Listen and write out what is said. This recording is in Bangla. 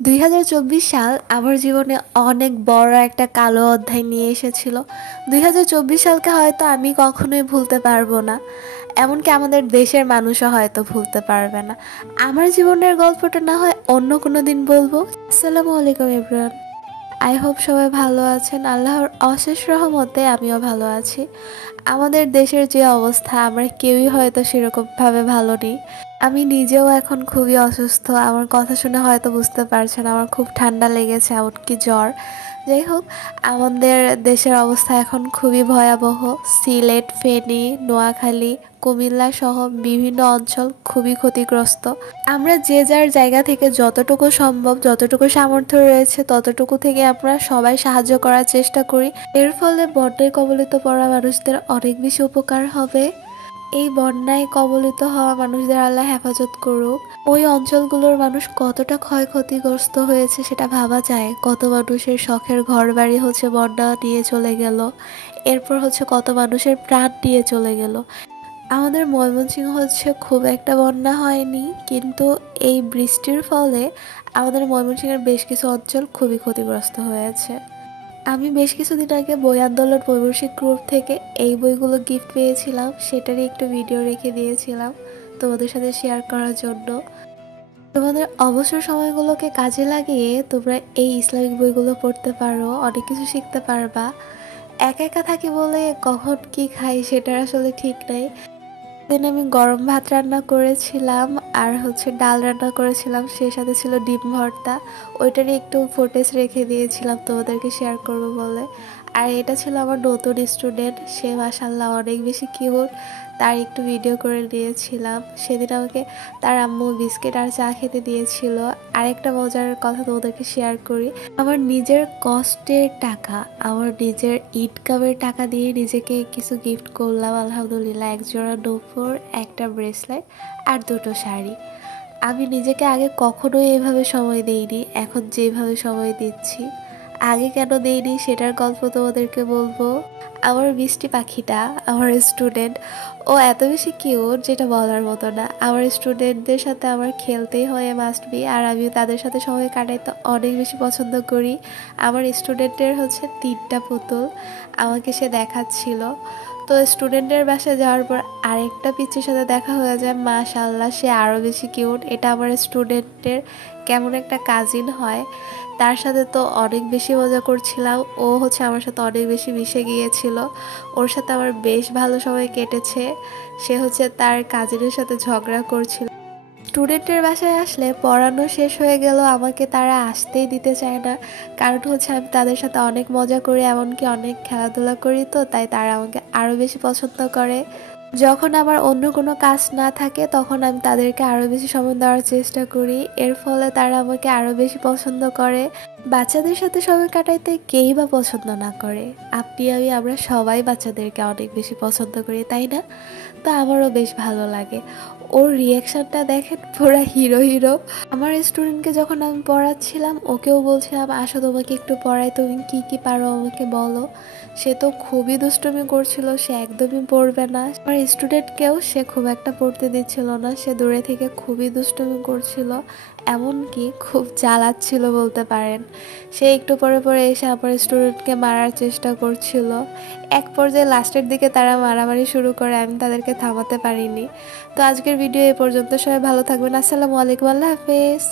2024 সাল আমার জীবনে অনেক বড় একটা কালো অধ্যায় নিয়ে এসেছিল। 2024 সালকে হয়তো আমি কখনোই ভুলতে পারবো না, এমনকি আমাদের দেশের মানুষও হয়তো ভুলতে পারবে না। আমার জীবনের গল্পটা না হয় অন্য কোনো দিন বলবো। আসসালামু আলাইকুম এভরিওয়ান, আই হোপ সবাই ভালো আছেন। আল্লাহর অশেষ রহমতে আমিও ভালো আছি। আমাদের দেশের যে অবস্থা, আমরা কেউই হয়তো সেরকমভাবে ভালো নেই। আমি নিজেও এখন খুবই অসুস্থ। আমার কথা শুনে হয়তো বুঝতে পারছেন আমার খুব ঠান্ডা লেগেছে, এমনকি জ্বর। যাই হোক, আমাদের দেশের অবস্থা এখন খুবই ভয়াবহ। সিলেট, ফেনী, নোয়াখালী, কুমিল্লা সহ বিভিন্ন অঞ্চল খুবই ক্ষতিগ্রস্ত। আমরা যে যার জায়গা থেকে যতটুকু সম্ভব, যতটুকু সামর্থ্য রয়েছে ততটুকু থেকে আমরা সবাই সাহায্য করার চেষ্টা করি। এর ফলে বন্যায় কবলিত পড়া মানুষদের অনেক বেশি উপকার হবে। এই বন্যায় কবলিত হওয়া মানুষদের আল্লাহ হেফাজত করুক। ওই অঞ্চলগুলোর মানুষ কতটা ক্ষয়ক্ষতিগ্রস্ত হয়েছে সেটা ভাবা যায়। কত মানুষের শখের ঘর বাড়ি হচ্ছে বন্যা নিয়ে চলে গেল, এরপর হচ্ছে কত মানুষের প্রাণ নিয়ে চলে গেল। আমাদের ময়মনসিংহ হচ্ছে খুব একটা বন্যা হয়নি, কিন্তু এই বৃষ্টির ফলে আমাদের ময়মনসিংহের বেশ কিছু অঞ্চল খুবই ক্ষতিগ্রস্ত হয়েছে। আমি বেশ কিছুদিন আগে বই আন্দোলন ময়মনসিংহ গ্রুপ থেকে এই বইগুলো গিফট পেয়েছিলাম, সেটারই একটু ভিডিও রেখে দিয়েছিলাম তোমাদের সাথে শেয়ার করার জন্য। তোমাদের অবসর সময়গুলোকে কাজে লাগিয়ে তোমরা এই ইসলামিক বইগুলো পড়তে পারো, অনেক কিছু শিখতে পারবা। একা একা থাকি বলে কখন কি খাই সেটার আসলে ঠিক নাই। দিন আমি গরম ভাত রান্না করেছিলাম আর হচ্ছে ডাল রান্না করেছিলাম, সেই সাথে ছিল ডিম ভর্তা। ওইটারই একটু ফুটেজ রেখে দিয়েছিলাম তোমাদেরকে শেয়ার করবো বলে। আর এটা ছিল আমার নতুন স্টুডেন্ট, সে মাশাআল্লাহ অনেক বেশি কিউট। তার একটু ভিডিও করে নিয়েছিলাম। সেদিন আমাকে তার আম্মু বিস্কিট আর চা খেতে দিয়েছিল। আরেকটা মজার কথা তোমাদেরকে শেয়ার করি। আমার নিজের কষ্টের টাকা, আমার নিজের ইনকামের টাকা দিয়ে নিজেকে কিছু গিফট করলাম আলহামদুলিল্লাহ। এক জোড়া নূপুর, একটা ব্রেসলেট আর দুটো শাড়ি। আমি নিজেকে আগে কখনোই এভাবে সময় দেইনি, এখন যেভাবে সময় দিচ্ছি। আগে কেন দেইনি সেটার গল্প তোমাদেরকে বলবো। আমার মিষ্টি পাখিটা, আমার স্টুডেন্ট, ও এত বেশি কিউট যেটা বলার মতো না। আমার স্টুডেন্টদের সাথে আমার খেলতেই হয়, মাস্ট বি। আর আমি তাদের সাথে সময় কাটাইতে অনেক বেশি পছন্দ করি। আমার স্টুডেন্টের হচ্ছে 3টা পুতুল, আমাকে সে দেখাচ্ছিল। তো স্টুডেন্টের বাসায় যাওয়ার পর আরেকটা পিচ্চির সাথে দেখা হয়ে যায়, মাশাআল্লাহ সে আরও বেশি কিউট। এটা আমার স্টুডেন্টের কেমন একটা কাজিন হয়, তার সাথে তো অনেক বেশি মজা করছিলাম। ও হচ্ছে আমার সাথে অনেক বেশি মিশে গিয়েছিল, ওর সাথে আমার বেশ ভালো সময় কেটেছে। সে হচ্ছে তার কাজিনের সাথে ঝগড়া করছিল। স্টুডেন্টের বাসায় আসলে পড়ানো শেষ হয়ে গেল, আমাকে তারা আসতেই দিতে চায় না। কারণ হচ্ছে আমি তাদের সাথে অনেক মজা করি, এমনকি অনেক খেলাধুলা করি, তো তাই তারা আমাকে আরও বেশি পছন্দ করে। যখন আমার অন্য কোনো কাজ না থাকে তখন আমি তাদেরকে আরও বেশি সময় দেওয়ার চেষ্টা করি, এর ফলে তারা আমাকে আরও বেশি পছন্দ করে। বাচ্চাদের সাথে সময় কাটাইতে কেই বা পছন্দ না করে? আপনি আমি আমরা সবাই বাচ্চাদেরকে অনেক বেশি পছন্দ করি, তাই না? তো আমারও বেশ ভালো লাগে। ওর রিয়াকশনটা দেখেন, পুরা হিরো হিরো। আমার স্টুডেন্টকে যখন আমি পড়াচ্ছিলাম ওকেও বলছিলাম আসো তোমাকে একটু পড়াই, তুমি কি কি পারো আমাকে বলো। সে তো খুবই দুষ্টুমি করছিল, সে একদমই পড়বে না। আমার স্টুডেন্টকেও সে খুব একটা পড়তে দিচ্ছিল না, সে দূরে থেকে খুবই দুষ্টুমি করছিল, এমনকি খুব জ্বালাচ্ছিল বলতে পারেন। সে একটু পরে পরে এসে আমার স্টুডেন্টকে মারার চেষ্টা করছিল। এক পর্যায়ে লাস্টের দিকে তারা মারামারি শুরু করে, আমি তাদেরকে থামাতে পারিনি। তো আজকের ভিডিও এ পর্যন্ত, সবাই ভালো থাকবেন। আসসালামু আলাইকুম, আল্লাহ হাফেজ।